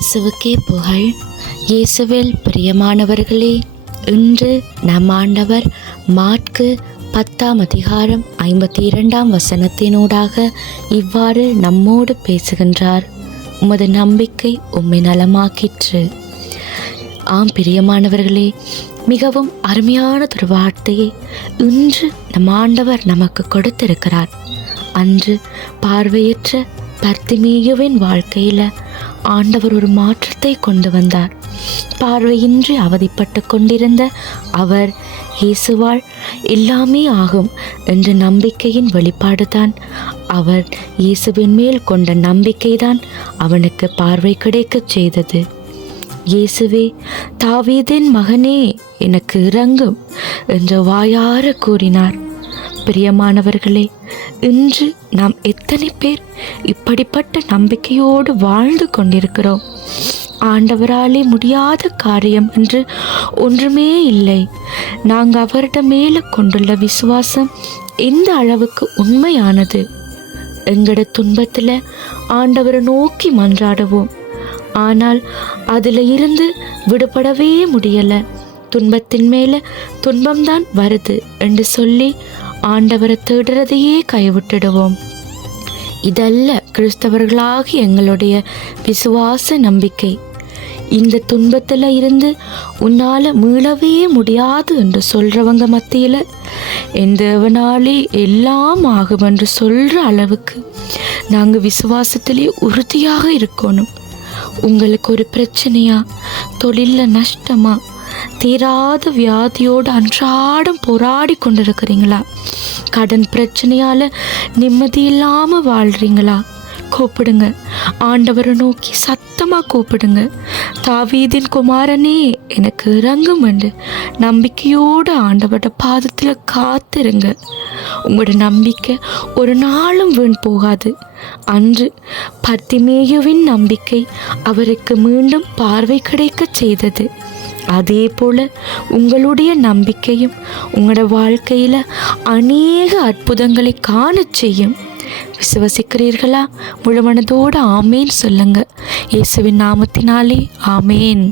இயேசுவுக்கே புகழ். இயேசுவில் பிரியமானவர்களே, இன்று நம் ஆண்டவர் மாற்கு 10ஆம் அதிகாரம் 52ஆம் வசனத்தினூடாக இவ்வாறு நம்மோடு பேசுகின்றார். உமது நம்பிக்கை உம்மை நலமாக்கிற்று. ஆம் பிரியமானவர்களே, மிகவும் அருமையானதொரு வார்த்தையை இன்று நம் ஆண்டவர் நமக்கு கொடுத்திருக்கிறார். அன்று பார்வையற்ற பர்த்திமேயுவின் வாழ்க்கையில் ஆண்டவர் ஒரு மாற்றத்தை கொண்டு வந்தார். பார்வையின்றி அவதிப்பட்டு கொண்டிருந்த அவர் இயேசுவால் எல்லாமே ஆகும் என்ற நம்பிக்கையின் வெளிப்பாடுதான். அவர் இயேசுவின் மேல் கொண்ட நம்பிக்கைதான் அவனுக்கு பார்வை கிடைக்கச் செய்தது. இயேசுவே, தாவீதின் மகனே, எனக்கு இரங்கும் என்று வாயார கூறினார். பிரியமானவர்களே, இன்று நாம் எத்தனை பேர் இப்படிப்பட்ட நம்பிக்கையோடு வாழ்ந்து கொண்டிருக்கிறோம்? ஆண்டவராலே முடியாத காரியம் என்று ஒன்றுமே இல்லை. நாங்கள் அவரிடம் மேலே கொண்டுள்ள விசுவாசம் எந்த அளவுக்கு உண்மையானது. எங்களோட துன்பத்தில் ஆண்டவரை நோக்கி மன்றாடுவோம். ஆனால் அதில் இருந்து விடுபடவே முடியலை. துன்பத்தின் மேலே துன்பம்தான் வருது என்று சொல்லி ஆண்டவரை தேடுறதையே கைவிட்டுடுவோம். இதல்ல கிறிஸ்தவர்களாகி எங்களுடைய விசுவாச நம்பிக்கை. இந்த துன்பத்தில் இருந்து உன்னால் மீளவே முடியாது என்று சொல்கிறவங்க மத்தியில் என் தேவனாலே எல்லாம் ஆகும் என்று சொல்கிற அளவுக்கு நாங்கள் விசுவாசத்திலே உறுதியாக இருக்கணும். உங்களுக்கு ஒரு பிரச்சனையா, தொழிலில் நஷ்டமா, தீராத வியாதியோடு அன்றாடம் போராடி கொண்டிருக்கிறீங்களா? கடன் பிரச்சனையால் நிம்மதி இல்லாமல் வாழ்கிறீங்களா? கூப்பிடுங்க, ஆண்டவரை நோக்கி சத்தமாக கூப்பிடுங்க. தாவீதின் குமாரனே, எனக்கு இரங்கும் என்று நம்பிக்கையோடு ஆண்டவரோட பாதத்தில் காத்திருங்க. உங்களோட நம்பிக்கை ஒரு நாளும் வீண் போகாது. அன்று பர்த்திமேயுவின் நம்பிக்கை அவருக்கு மீண்டும் பார்வை கிடைக்க செய்தது. அதே போல உங்களுடைய நம்பிக்கையும் உங்களோட வாழ்க்கையில் அநேக அற்புதங்களை காண செய்யும். விசுவசிக்கிறீர்களா? முழு மனதோடு ஆமேன் சொல்லுங்க. இயேசுவின் நாமத்தினாலே ஆமேன்.